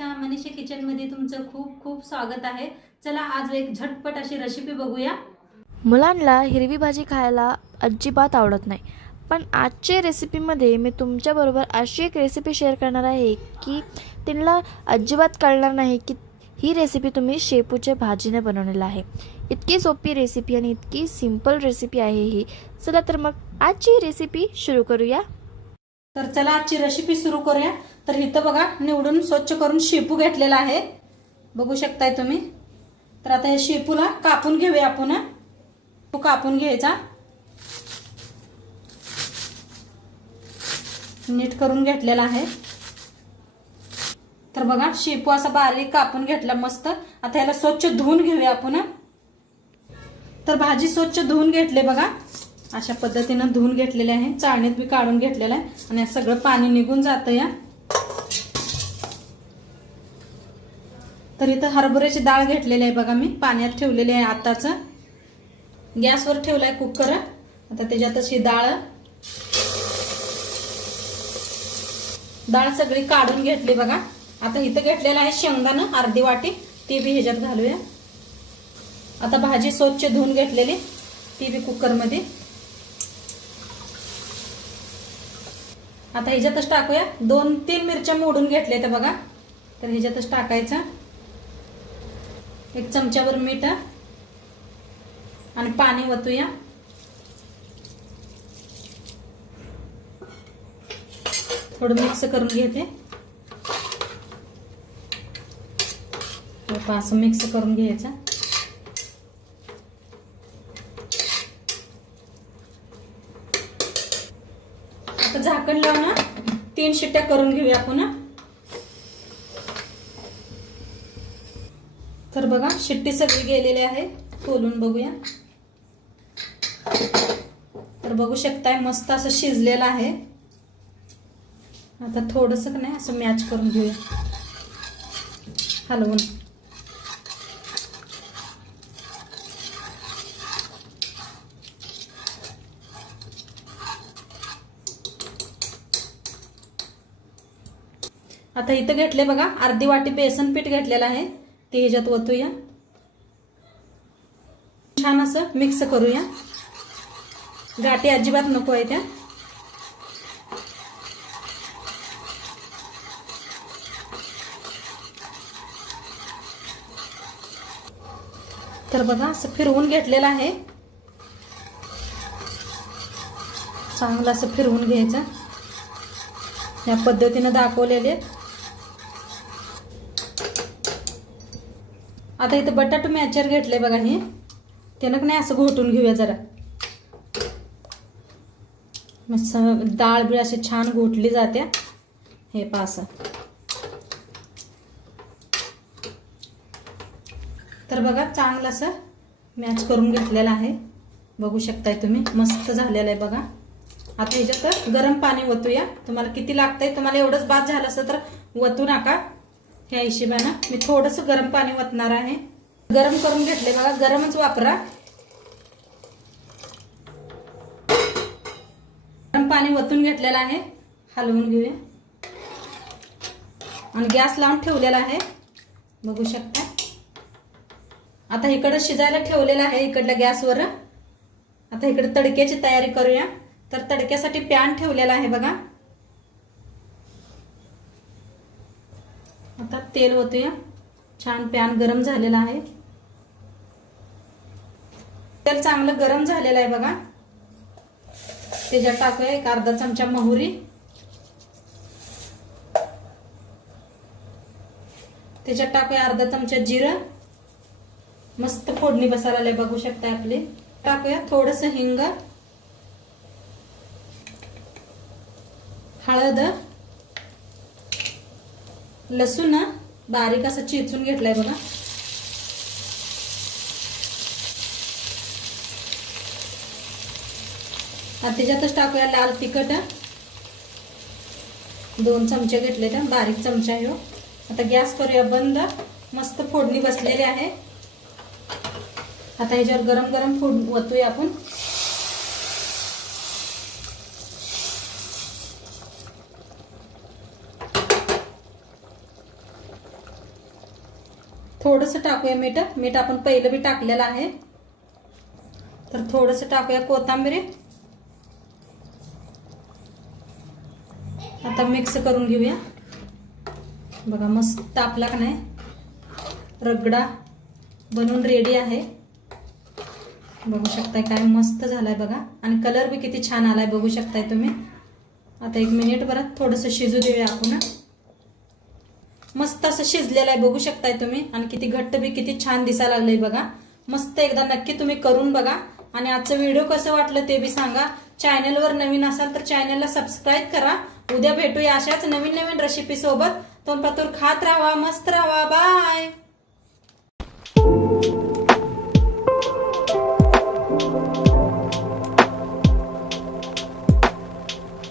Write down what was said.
मनीषा किचनमध्ये तुमचं खूप खूप स्वागत आहे। चला आज एक झटपट अशी रेसिपी बघूया। मुलांना हिरवी भाजी खायला अजिबात आवडत नाही, पण आजच्या रेसिपीमध्ये मी तुमच्याबरोबर अशी एक रेसिपी शेअर करणार आहे की त्यांना अजिबात कळणार नाही की ही रेसिपी तुम्ही शेपूच्या भाजीने बनवलेला आहे। इतकी सोपी रेसिपी आणि इतकी सिंपल रेसिपी आहे ही। चला तर मग आजची रेसिपी सुरू करूया। तर चला आजची रेसिपी सुरू करूया। तर इथं बघा निवडून स्वच्छ करून शेपू घेतलेला आहे, बघू शकताय तुम्ही। तर आता हे शेपूला कापून घेऊया आपण। तो कापून घ्यायचा, नीट करून घेतलेला आहे। तर बघा शेपू असा बारीक कापून घेतला मस्त। आता याला स्वच्छ धुवून घेऊया आपण। तर भाजी स्वच्छ धुवून घेतले बघा, अशा पद्धतीने धुवून घेतलेले आहे। चाळणीत बी काढून घेतलेला आहे आणि सगळं पाणी निघून जातं या। तर इथं हरभऱ्याची डाळ घेतलेली आहे बघा, मी पाण्यात ठेवलेली आहे आताच। गॅसवर ठेवलाय कुकर। आता त्याच्यातच ही डाळ सगळी काढून घेतली बघा। आता इथं घेतलेला आहे शेंगदाणा अर्धी वाटी, ती बी ह्याच्यात घालूया। आता भाजी स्वच्छ धुवून घेतलेली ती बी कुकर मध्ये। आता ह्याच्यातच टाकूया। 2-3 मिरच्या मोडून घेतल्या त्या बघा, तर ह्याच्यातच टाकायचं। 1 चमचाभर मीठ आणि पाणी वतूया। थोडं मिक्स करून घेते, असं मिक्स करून घ्यायचं। आता झाकण लावून 3 शिट्ट्या करून घेऊया आपण। तर बघा शिट्टी सगळी गेलेली आहे, खोलून बघूया। तर बघू शकताय मस्त असं शिजलेलं आहे। आता थोडंसं नाही असं मॅच करून घेऊया हलवून। आता इथं घेतले बघा अर्धी वाटी बेसन पीठ घेतलेलं आहे, ते ह्याच्यात ओतूया। छान असं मिक्स करूया, गाठी अजिबात नको आहे त्या। तर बघा असं फिरवून घेतलेलं आहे, चांगलं असं फिरवून घ्यायचं या पद्धतीने दाखवलेले। आता इथे बटाटो मॅचर घेतले बघा, हे त्यानं नाही असं घोटून घेऊया जरा। मस्त डाळ बी अशी छान घोटली जाते हे पास। तर बघा चांगलं असं मॅच करून घेतलेलं आहे, बघू शकताय तुम्ही मस्त झालेलं आहे बघा। आता ह्याच्यात गरम पाणी ओतूया। तुम्हाला किती लागतंय, तुम्हाला एवढंच बाद झालं असं तर ओतू नका, ह्या हिशोबाने मी थोडंसं गरम पाणी ओतणार आहे। गरम करून घेतले बघा, गरमच वापरा। गरम पाणी ओतून घेतलेलं आहे, हलवून घेऊया आणि गॅस लावून ठेवलेला आहे, बघू शकता। आता इकडे शिजायला ठेवलेलं आहे इकडल्या गॅसवर। आता इकडे तडक्याची तयारी करूया। तर तडक्यासाठी पॅन ठेवलेला आहे बघा। आता तेल ओतूया, छान पॅन गरम झालेला आहे। तेल चांगलं गरम झालेलं आहे बघा, त्याच्यात टाकूया 1 अर्धा चमचा मोहरी, त्याच्यात टाकूया अर्धा चमचा जिरं, मस्त फोडणी बसायला लागली बघू शकता आपली। टाकूया थोडंसं हिंग, हळद, लसूण बारीक असं चिचून घेतलाय बघा। आता त्याच्यातच टाकूया लाल तिखट, 2 चमचे घेतले तर बारीक चमचा आहे। आता गॅस करूया बंद, मस्त फोडणी बसलेली आहे। आता ह्याच्यावर गरम गरम फोडणी ओतूया आपण। थोडंसं टाकूया मीठ. मीठ आपण पहिलं बी टाकलेलं आहे. तर थोडंसं टाकूया कोथिंबीर. आता मिक्स करून घेऊया. बघा मस्त आपला का नाही रगडा बनवून रेडी आहे. बघू शकताय काय मस्त झालाय बघा. आणि कलर बी किती छान आलाय बघू शकताय तुम्ही. आता 1 मिनिट बरं थोडंसं शिजू देऊया आपण. मस्त असं शिजलेलं आहे बघू शकताय तुम्ही. आणि किती घट्ट बी किती छान दिसायला लागलंय बघा. मस्त एकदा नक्की तुम्ही करून बघा. आणि आजचं व्हिडिओ कसं वाटलं ते बी सांगा. चॅनलवर नवीन असाल तर चॅनलला सबस्क्राईब करा. उद्या भेटूया अशाच नवीन नवीन रेसिपी सोबत. तोंडपातूर खात राहा, मस्त राहा. बाय.